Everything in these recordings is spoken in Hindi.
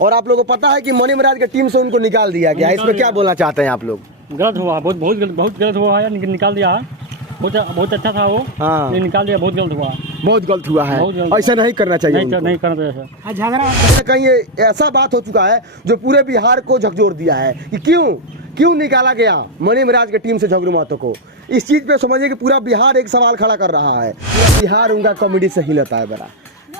और आप लोगों को पता है कि मनी महाराज की टीम से उनको निकाल दिया गया है। इसमें क्या बोलना चाहते हैं आप लोग? गलत हुआ, बहुत गलत हुआ है, निकाल दिया है। बहुत अच्छा था वो, हाँ, निकाल दिया, बहुत गलत हुआ। बहुत गलत हुआ है, ऐसा नहीं करना चाहिए उनको। नहीं करना चाहिए ऐसा। झगड़ा कहीं ये ऐसा बात हो चुका है जो पूरे बिहार को झकझोर दिया है कि क्यों निकाला गया मनी महाराज की टीम से झगड़ू महतो को। इस चीज पे समझिए कि पूरा बिहार एक सवाल खड़ा कर रहा है। पूरा बिहार उनका कॉमेडी से हिलता है बड़ा।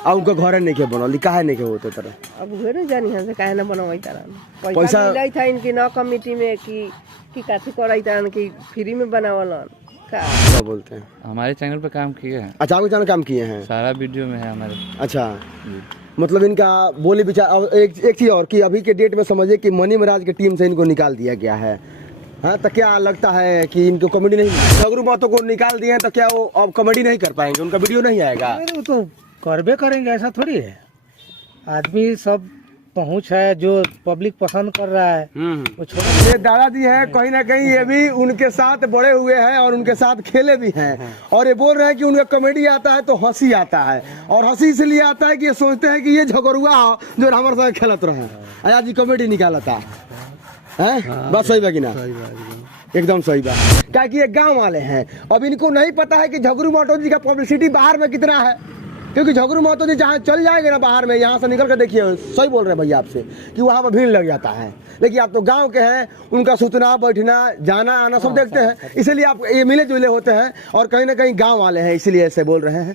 और उनका घर नहीं के बनल, काहे नहीं के होते तरह। अब घरे जानी है से काहे ना बनवाई तरह। पैसा- पैसा मिलाई था इनकी न कमिटी में कि काथी कराई तरह की फ्री में बनावलन का। क्या बोलते हैं? हमारे चैनल पे काम किए हैं, अच्छा, आपके चैनल काम किए हैं? सारा वीडियो में है हमारे। अच्छा, मतलब इनका बोली विचार। और एक चीज और कि अभी के डेट में समझिए कि मनी महाराज की टीम से इनको निकाल दिया गया है। हाँ, तो क्या लगता है कि इनको कॉमेडी नहीं, झगड़ू महतो को निकाल दिए हैं तो क्या वो अब कॉमेडी नहीं कर पाएंगे? उनका वीडियो नहीं आएगा? वो तो करबे करेंगे, ऐसा थोड़ी है। आदमी सब पहुंच है, जो पब्लिक पसंद कर रहा है वो छोड़। ये दादाजी हैं, कहीं ना कहीं ये भी उनके साथ बड़े हुए हैं और उनके साथ खेले भी हैं। और ये बोल रहे हैं कि उनका कॉमेडी आता है तो हंसी आता है, और हंसी इसलिए आता है कि ये सोचते हैं कि ये झगड़ुआ जो हमारे साथ खेलत रहे, आज जी कॉमेडी निकाला था। बात सही बा कि ना? एकदम सही बात। क्या कि ये गांव वाले हैं, अब इनको नहीं पता है कि झगड़ू महतो जी का पब्लिसिटी बाहर में कितना है। क्योंकि झगड़ू महतो जी जहाँ चल जाएंगे ना बाहर में, यहाँ से निकल कर देखिए, सही बोल रहे हैं भैया आपसे कि वहाँ पर भीड़ लग जाता है। लेकिन आप तो गांव के हैं, उनका सुतना बैठना जाना आना सब देखते हैं, इसलिए आप ये मिले जुले होते हैं और कहीं ना कहीं गांव वाले हैं, इसीलिए ऐसे बोल रहे हैं।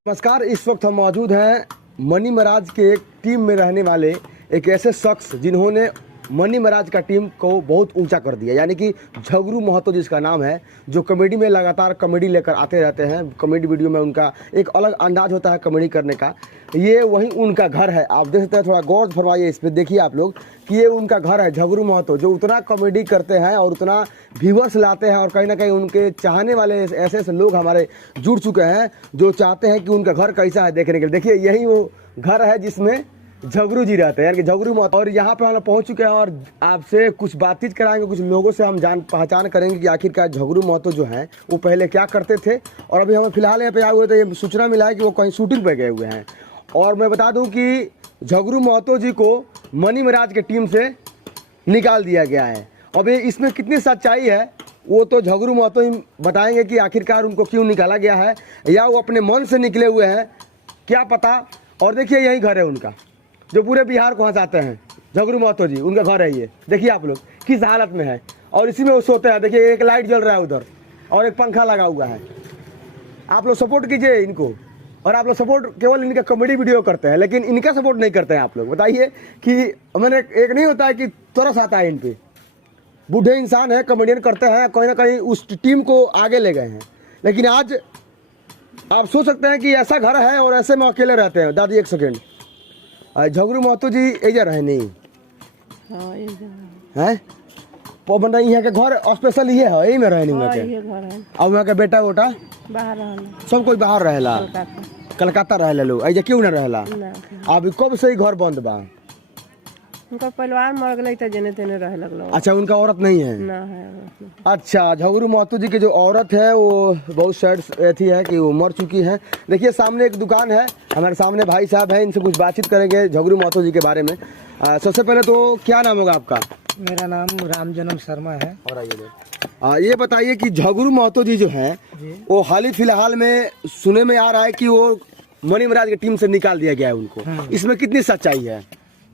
नमस्कार, इस वक्त हम मौजूद हैं मनी महाराज के एक टीम में रहने वाले एक ऐसे शख्स जिन्होंने मनी महाराज का टीम को बहुत ऊंचा कर दिया, यानी कि झगड़ू महतो जिसका नाम है, जो कॉमेडी में लगातार कॉमेडी लेकर आते रहते हैं। कॉमेडी वीडियो में उनका एक अलग अंदाज होता है कॉमेडी करने का। ये वही उनका घर है, आप देख सकते हैं। थोड़ा गौर फरमाइए इस पर, देखिए आप लोग कि ये उनका घर है, झगड़ू महतो, जो उतना कॉमेडी करते हैं और उतना व्यूअर्स लाते हैं। और कहीं ना कहीं उनके चाहने वाले ऐसे ऐसे लोग हमारे जुड़ चुके हैं जो चाहते हैं कि उनका घर कैसा है देखने के लिए। देखिए, यही वो घर है जिसमें झगड़ू जी रहते हैं, यानी कि झगड़ू महतो। और यहाँ पे हम लोग पहुँच चुके हैं और आपसे कुछ बातचीत कराएंगे, कुछ लोगों से हम जान पहचान करेंगे कि आखिरकार झगड़ू महतो जो हैं वो पहले क्या करते थे। और अभी हमें फिलहाल यहाँ पे आए हुए थे, ये सूचना मिला है कि वो कहीं शूटिंग पे गए हुए हैं। और मैं बता दूं कि झगड़ू महतो जी को मनी महाराज की टीम से निकाल दिया गया है। अब ये इसमें कितनी सच्चाई है वो तो झगड़ू महतो ही बताएंगे कि आखिरकार उनको क्यों निकाला गया है, या वो अपने मन से निकले हुए हैं, क्या पता। और देखिए, यही घर है उनका जो पूरे बिहार को हंसाते हैं। झगड़ू महतो जी, उनका घर है ये। देखिए आप लोग किस हालत में है, और इसी में वो सोते हैं। देखिए, एक लाइट जल रहा है उधर और एक पंखा लगा हुआ है। आप लोग सपोर्ट कीजिए इनको, और आप लोग सपोर्ट केवल इनका कॉमेडी वीडियो करते हैं, लेकिन इनका सपोर्ट नहीं करते हैं आप लोग। बताइए कि मैंने एक नहीं होता है कि तरस आता है इन पे। बूढ़े इंसान है, कॉमेडियन करते हैं, कहीं ना कहीं उस टीम को आगे ले गए हैं। लेकिन आज आप सोच सकते हैं कि ऐसा घर है और ऐसे में अकेले रहते हैं। दादी एक सेकेंड, झगड़ू महतो जी एजा रहे नहीं है, पवन यहाँ के घर स्पेशल ये है, यही में रहे नहीं के। और वहाँ के बेटा वोटा बाहर सब कोई बाहर रहेला, कलकत्ता रहेला लोग, ऐजा क्यों ना रहेला? अभी कब से ही घर बंद बा? उनका परिवार मर गई तो जने तेने रहे लगलो। अच्छा, उनका औरत नहीं है? ना है। अच्छा, झगड़ू महतो जी की जो औरत है वो बहुत सैड थी है कि वो मर चुकी है। देखिए, सामने एक दुकान है, हमारे सामने भाई साहब हैं, इनसे कुछ बातचीत करेंगे झगड़ू महतो जी के बारे में। सबसे पहले तो क्या नाम होगा आपका? मेरा नाम राम जन्म शर्मा है। और आइए, ये बताइए कि झगड़ू महतो जी जो है वो हाल ही फिलहाल में सुने में आ रहा है कि वो मनी महाराज की टीम से निकाल दिया गया है उनको। इसमें कितनी सच्चाई है?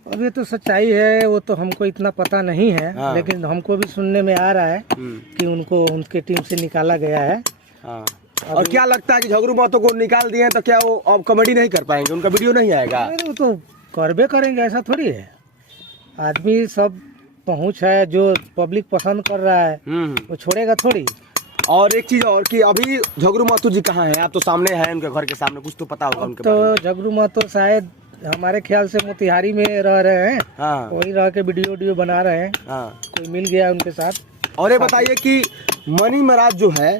अब ये तो सच्चाई है, वो तो हमको इतना पता नहीं है। लेकिन हमको भी सुनने में आ रहा है कि उनको उनके टीम से निकाला गया है। और क्या लगता है कि झगड़ू महतो को निकाल दिए हैं तो क्या वो अब कॉमेडी नहीं कर पाएंगे? उनका वीडियो नहीं आएगा? वो तो करबे करेंगे, ऐसा थोड़ी है। आदमी सब पहुंच है, जो पब्लिक पसंद कर रहा है वो छोड़ेगा थोड़ी। और एक चीज और कि अभी झगड़ू महतो जी कहाँ हैं? आप तो सामने हैं उनके घर के सामने, कुछ तो पता होगा उनके बारे में। तो झगड़ू महतो शायद हमारे ख्याल से मोतिहारी में रह रहे हैं। वही रह के वीडियो बना रहे हैं। कोई मिल गया उनके साथ। और ये बताइए कि मनी महाराज जो है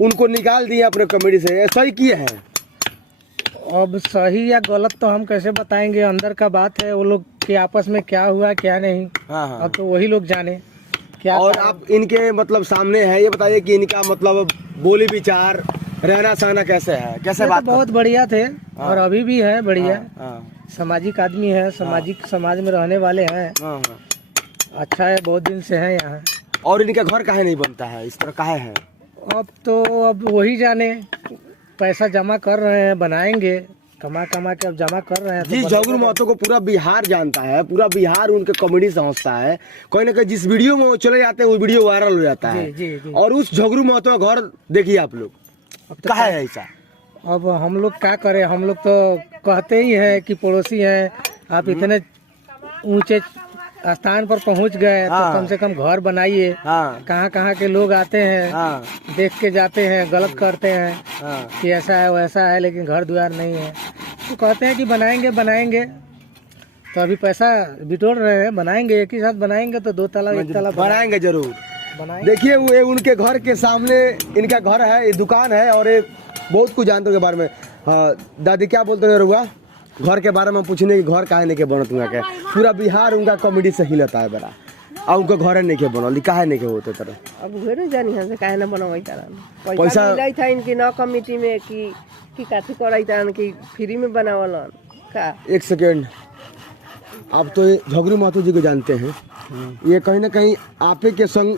उनको निकाल दिए अपने कॉमेडी से, सही किए हैं? अब सही या गलत तो हम कैसे बताएंगे, अंदर का बात है। वो लोग के आपस में क्या हुआ क्या नहीं, अब तो वही लोग जाने क्या। और आप इनके मतलब सामने हैं, ये बताइए कि इनका मतलब बोली विचार रहना सहना कैसे है, कैसे ये तो बात बहुत बढ़िया थे और अभी भी है बढ़िया। हाँ, सामाजिक आदमी है, सामाजिक समाज में रहने वाले हैं। हाँ, हाँ। अच्छा है, बहुत दिन से है यहाँ। और इनका घर काहे नहीं बनता है, इस तरह काहे है? अब वही जाने, पैसा जमा कर रहे हैं, बनाएंगे, कमा कमा के अब जमा कर रहे हैं। तो जी, झगरू महतो को पूरा बिहार जानता है, पूरा बिहार उनके कॉमेडी समझता है। कोई ना कोई जिस वीडियो में वो चले जाते हैं वो वीडियो वायरल हो जाता है। जी, जी। और उस झगरू महतो का घर देखिए आप लोग, अब तो कहाँ है ऐसा? अब हम लोग क्या करें, हम लोग तो कहते ही हैं कि पड़ोसी हैं, आप इतने ऊंचे स्थान पर पहुंच गए तो हाँ। कम से कम घर बनाइए। हाँ, कहाँ कहाँ के लोग आते हैं, हाँ, देख के जाते हैं, गलत करते हैं हाँ। कि ऐसा है वैसा है, लेकिन घर द्वार नहीं है। तो कहते हैं कि बनाएंगे, तो अभी पैसा बिटोर रहे हैं, बनाएंगे, एक ही साथ बनाएंगे तो 2 ताला 1 ताला बनाएंगे जरूर। बनाएंगे। देखिए वो उनके घर के सामने इनका घर है, ये दुकान है और ये बहुत कुछ जानते हो के बारे में। हाँ, दादी क्या बोलते हैं रुआ घर के बारे में पूछने की घर काहे नहीं के बनत हुआ के पूरा बिहार उनका कॉमेडी से हिलता है बड़ा, और उनका घर नहीं के बनल, काहे नहीं के होते तरह। अब घरे जानी हम से काहे ना बनवाई तारन, पैसा- पैसा मिलाई था इनकी न कमिटी में कि काथी कराई तारन कि फ्री में बनावलन का। एक सेकेंड, आप तो झगरू महतो जी को जानते हैं, ये कहीं ना कहीं आपे के संग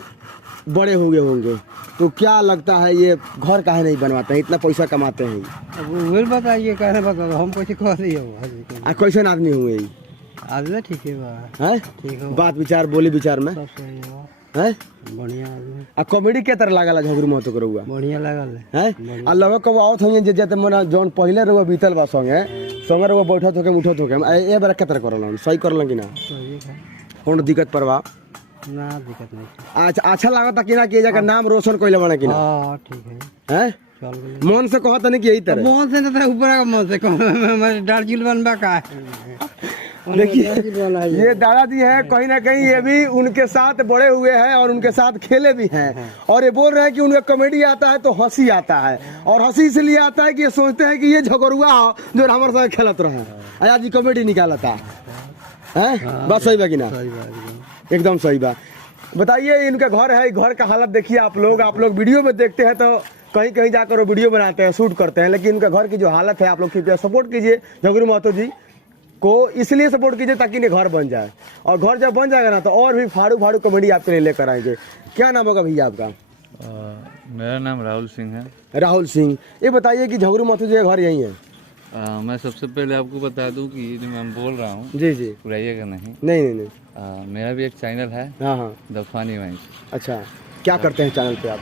बड़े हो गए होंगे, तो क्या लगता है ये घर काहे नहीं बनवाते हैं, इतना पैसा कमाते हैं? अब वो बताइए, कहने बता हम कुछ कह दिए हो। कैसे आदमी होंगे ये? आदमी ठीक है बा, हैं? ठीक है, बात विचार बोली विचार में सब सही है, हैं? बढ़िया आदमी, आ कॉमेडी के तरह लागला झगरू महतो को रहुआ बढ़िया लगल है। हैं? आ लगे कब आवत होंगे जे जते मना जौन पहले रहुआ बीतल बा संगे रहुआ बैठत होके उठत होके ए बार के तरह करलन सही करलन कि ना? सही है, कौन दिक्कत परवा? ना दिक्कत नहीं। अच्छा लागता कि ना कि जगह नाम रोशन कइले बने कि ना? हाँ ठीक है, हैं? चल गए। मन से कहत नहीं कि यही तरह? मन से ना ऊपर का मन से हमारे दार्जिल बनबा का देखिए ये दादाजी हैं, कहीं ना कहीं ये भी उनके साथ बड़े हुए हैं और उनके साथ खेले भी हैं, और ये बोल रहे हैं कि उनका कॉमेडी आता है तो हंसी आता है, और हंसी इसलिए आता है कि ये सोचते हैं कि ये झगड़ुआ जो हमारे साथ खेलत रहे आज कॉमेडी निकालता है। बस सही बा कि ना? एकदम सही बात। बताइए इनका घर है, घर का हालत देखिए आप लोग वीडियो में देखते हैं तो कहीं कहीं जाकर वो वीडियो बनाते हैं, शूट करते हैं, लेकिन इनका घर की जो हालत है आप लोग कृपया सपोर्ट कीजिए झगरू महतो जी को, इसलिए सपोर्ट कीजिए ताकि इन्हें घर बन जाए, और घर जब बन जाएगा ना तो और भी फाड़ू कॉमेडी आपके लिए लेकर आएंगे। क्या नाम होगा भैया आपका? मेरा नाम राहुल सिंह है। राहुल सिंह। ये बताइए कि झगरू महतो जी का घर यही है? मैं सबसे पहले आपको बता दूं कि जो मैं बोल रहा हूँ जी जी, बुराइएगा नहीं। नहीं। मेरा भी एक चैनल है, हाँ, द फनी वाइंस। अच्छा, क्या करते हैं चैनल पे आप?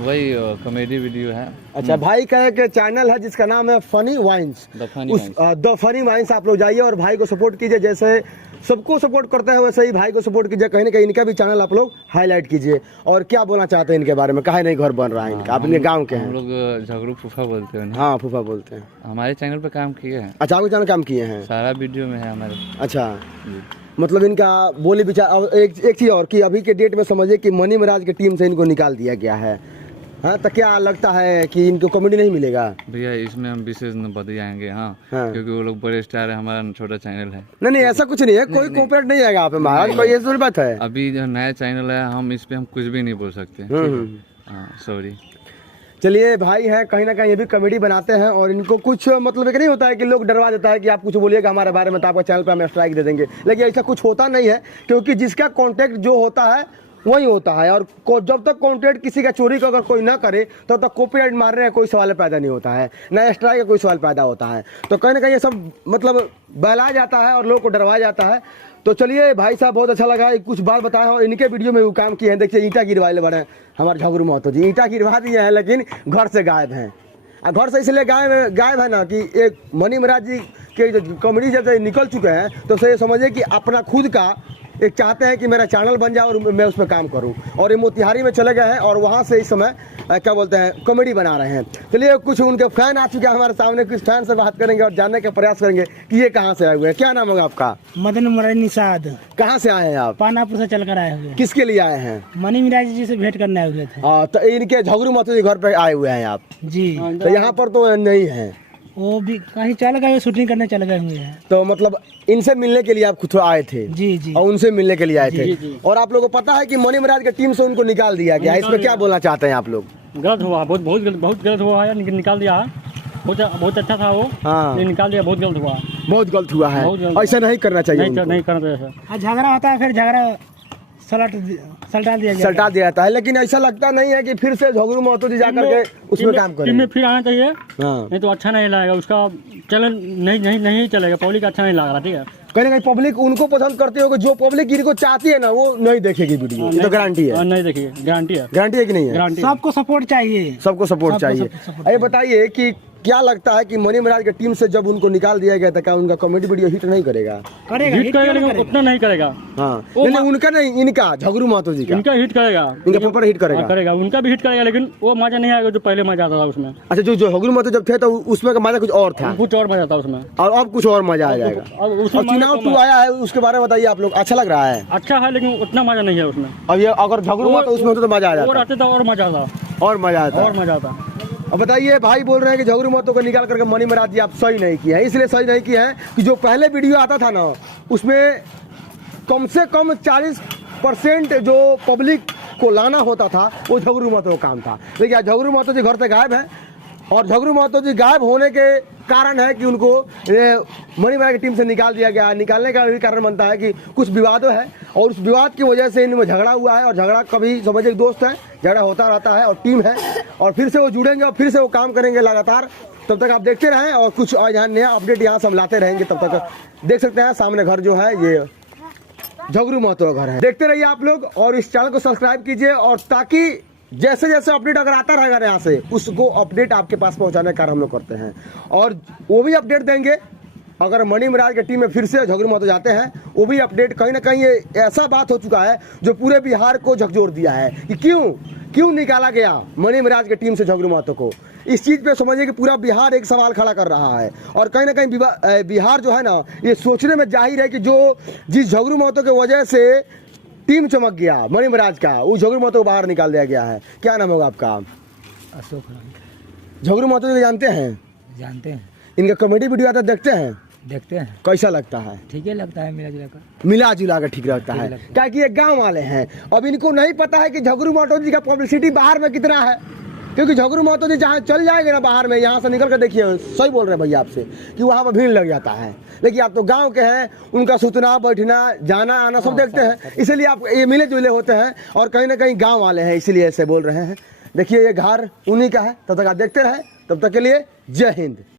वही कॉमेडी वीडियो है। अच्छा, भाई का एक चैनल है जिसका नाम है फनी वाइन्स, द फनी उस वाइंस। द फनी वाइन्स आप लोग जाइए और भाई को सपोर्ट कीजिए, जैसे सबको सपोर्ट करते हैं वैसे ही भाई को सपोर्ट कीजिए। कहीं ना कहीं इनका भी चैनल आप लोग हाईलाइट कीजिए। और क्या बोलना चाहते हैं इनके बारे में, काहे नहीं घर बन रहा है इनका? अपने गांव के हम हैं? लोग झगड़ू फूफा बोलते हैं। हाँ, फूफा बोलते हैं। हमारे चैनल पे काम किए हैं, अच्छा, आपके चैनल काम किए हैं? सारा वीडियो में है हमारे। अच्छा, मतलब इनका बोली विचार। और एक चीज़ और कि अभी के डेट में समझिए कि मनी महाराज की टीम से इनको निकाल दिया गया है। हाँ, तो क्या लगता है कि इनको कॉमेडी नहीं मिलेगा? भैया इसमें हम विशेष न बताएंगे। हाँ, हाँ। क्योंकि वो लोग बड़े स्टार है, हमारा छोटा चैनल है। नहीं, ऐसा कुछ नहीं है, कोई कोऑपरेट नहीं आएगा आप महाराज, कोई ये जरूरी बात है। अभी जो नया चैनल है, हम इस पे हम कुछ भी नहीं बोल सकते। हाँ, सॉरी। चलिए, भाई हैं कहीं ना कहीं ये भी कॉमेडी बनाते हैं, और इनको कुछ मतलब एक नहीं होता है कि लोग डरवा देता है कि आप कुछ बोलिएगा हमारे बारे में तो आपका चैनल पे हम स्ट्राइक दे देंगे, लेकिन ऐसा कुछ होता नहीं है, क्योंकि जिसका कॉन्टेक्ट जो होता है वही होता है, और जब तक कॉन्टेक्ट किसी का चोरी का अगर कोई ना करे तब तक कॉपीराइट मारने का कोई सवाल पैदा नहीं होता है, ना स्ट्राइक का कोई सवाल पैदा होता है। तो कहीं ना कहीं ये सब मतलब बहलाया जाता है और लोगों को डरवाया जाता है। तो चलिए भाई साहब, बहुत अच्छा लगा, कुछ बात बताया और इनके वीडियो में वो काम किए हैं। देखिए ईंटा गिरवाए बड़े हमारे झगरू महतो जी, ईंटा गिरवा दिए हैं लेकिन घर से गायब हैं। और घर से इसलिए गायब है ना कि एक मनी महाराज जी के जो कॉमेडी जब निकल चुके हैं तो से समझिए कि अपना खुद का एक चाहते हैं कि मेरा चैनल बन जाए और मैं उस पर काम करूं, और ये मोतिहारी में चले गए हैं और वहां से इस समय क्या बोलते हैं कॉमेडी बना रहे हैं। चलिए, कुछ उनके फैन आ चुके हैं हमारे सामने, कुछ फैन से बात करेंगे और जानने का प्रयास करेंगे कि ये कहाँ से आए हुए हैं। क्या नाम होगा आपका? मदन मोहन निषाद, कहाँ से आए हैं आप? पानापुर से चलकर आए हुए, किसके लिए आए हैं? मनी महाराज जी से भेंट करने आए हुए थे। हाँ, तो इनके झगरू महतो जी घर पे आए हुए हैं आप? जी, तो यहाँ पर तो नहीं है, वो भी कहीं चल गए, शूटिंग करने चल गए हुए हैं। तो मतलब इनसे मिलने के लिए आप खुद आए थे? जी जी, और उनसे मिलने के लिए आए थे। और आप लोगों को पता है कि मनी महाराज की टीम से उनको निकाल दिया गया है, इस पर क्या बोलना चाहते हैं आप लोग? गलत हुआ, बहुत गलत हुआ है, निकाल दिया है। बहुत अच्छा था वो, हाँ। लेकिन निकाल दिया, बहुत गलत हुआ। बहुत गलत हुआ है, बहुत गलत। ऐसा नहीं करना चाहिए उनको। नहीं करना चाहिए ऐसा। झगड़ा होता है, फिर झगड़ा सलटा दिया जाता है। सल्टा दिया जाता है, लेकिन ऐसा लगता नहीं है कि फिर से झगड़ू महतो जी जाकर के उसमें काम टीम करें। में फिर आना चाहिए, हाँ, नहीं तो अच्छा नहीं लगेगा, उसका चलन नहीं चलेगा, पब्लिक अच्छा नहीं लग रहा। ठीक है, कहीं ना कहीं पब्लिक उनको पसंद करती होगी, जो पब्लिक इनको चाहती है ना वो नहीं देखेगी वीडियो, ये तो गारंटी है। नहीं देखिए, गारंटी है, गारंटी है कि नहीं है? गारंटी। सबको सपोर्ट चाहिए। सबको सपोर्ट चाहिए। ये बताइए कि क्या लगता है कि मनी महाराज की टीम से जब उनको निकाल दिया गया था, क्या उनका कॉमेडी वीडियो हिट नहीं करेगा? हिट करेगा, लेकिन उतना नहीं करेगा। हाँ, नहीं उनका नहीं, इनका झगड़ू महतो जी का, इनका हिट करेगा, इनका प्रॉपर हिट करेगा। करेगा, उनका भी हिट करेगा, लेकिन वो मजा नहीं आएगा जो पहले मजा आता था उसमें। अच्छा, जो झगड़ू महतो जब थे तो उसमें का मजा कुछ और था, कुछ और मजा था उसमें, और अब कुछ और मजा आ जाएगा। अब और उसमें चुनाव 2 आया है, उसके बारे में बताइए आप लोग, अच्छा लग रहा है? अच्छा है, लेकिन उतना मजा नहीं है उसमें। अब ये अगर झगड़ू महतो उसमें होता तो मजा आ और जाता, आते था और मजा आता, और मजा आता। और मजा आता। अब बताइए, भाई बोल रहे हैं कि झगड़ू महतो को निकाल करके मनी महाराज जी आप सही नहीं किया है। इसलिए सही नहीं किया है कि जो पहले वीडियो आता था ना, उसमें कम से कम 40% जो पब्लिक को लाना होता था वो झगड़ू महतो का काम था। देखिए झगड़ू महतो जी घर से गायब है, और झगड़ू महतो जी गायब होने के कारण है कि उनको मनी महाराज की टीम से निकाल दिया गया। निकालने का भी कारण बनता है कि कुछ विवादों है, और उस विवाद की वजह से इनमें झगड़ा हुआ है, और झगड़ा कभी समझिए दोस्त है, झगड़ा होता रहता है, और टीम है, और फिर से वो जुड़ेंगे और फिर से वो काम करेंगे लगातार। तब तक आप देखते रहें, और कुछ यहाँ नया अपडेट यहाँ से हम लाते रहेंगे। तब तक देख सकते हैं सामने घर जो है ये झगड़ू महतो का घर है। देखते रहिए आप लोग, और इस चैनल को सब्सक्राइब कीजिए, और ताकि जैसे जैसे अपडेट अगर आता रहेगा यहाँ से, उसको अपडेट आपके पास पहुंचाने का कार्य हम लोग करते हैं, और वो भी अपडेट देंगे अगर मनी महाराज की टीम में फिर से झगड़ू महतो जाते हैं। वो भी अपडेट कहीं ना कहीं ये ऐसा बात हो चुका है जो पूरे बिहार को झकझोर दिया है कि क्यों निकाला गया मनी महाराज की टीम से झगड़ू महतो को। इस चीज़ पे समझिए कि पूरा बिहार एक सवाल खड़ा कर रहा है, और कहीं ना कहीं बिहार जो है ना, ये सोचने में जाहिर है कि जिस झगड़ू महतो की वजह से टीम चमक गया मनी महाराज का, वो झगड़ू महतो को बाहर निकाल दिया गया है। क्या नाम होगा आपका? अशोक राम। झगड़ू महतो जी जानते हैं? जानते हैं, इनका कॉमेडी वीडियो आता देखते हैं, देखते हैं, कैसा लगता है? ठीक है लगता है, मिला जुला कर। मिला जुला कर ठीक रहता है, क्या कि ये गांव वाले हैं। अब इनको नहीं पता है कि झगड़ू महतो जी का पब्लिसिटी बाहर में कितना है, क्योंकि झगड़ू महतो जी जहाँ चल जाएंगे ना बाहर में, यहाँ से निकल कर देखिए, सही बोल रहे हैं भैया आपसे, कि वहाँ पर भीड़ लग जाता है। लेकिन आप तो गांव के हैं, उनका सुतना बैठना जाना आना सब देखते हैं, इसलिए आप ये मिले जुले होते हैं, और कहीं ना कहीं गांव वाले हैं, इसलिए ऐसे बोल रहे हैं। देखिए ये घर उन्हीं का है। तब तक आप देखते रहे, तब तक के लिए जय हिंद।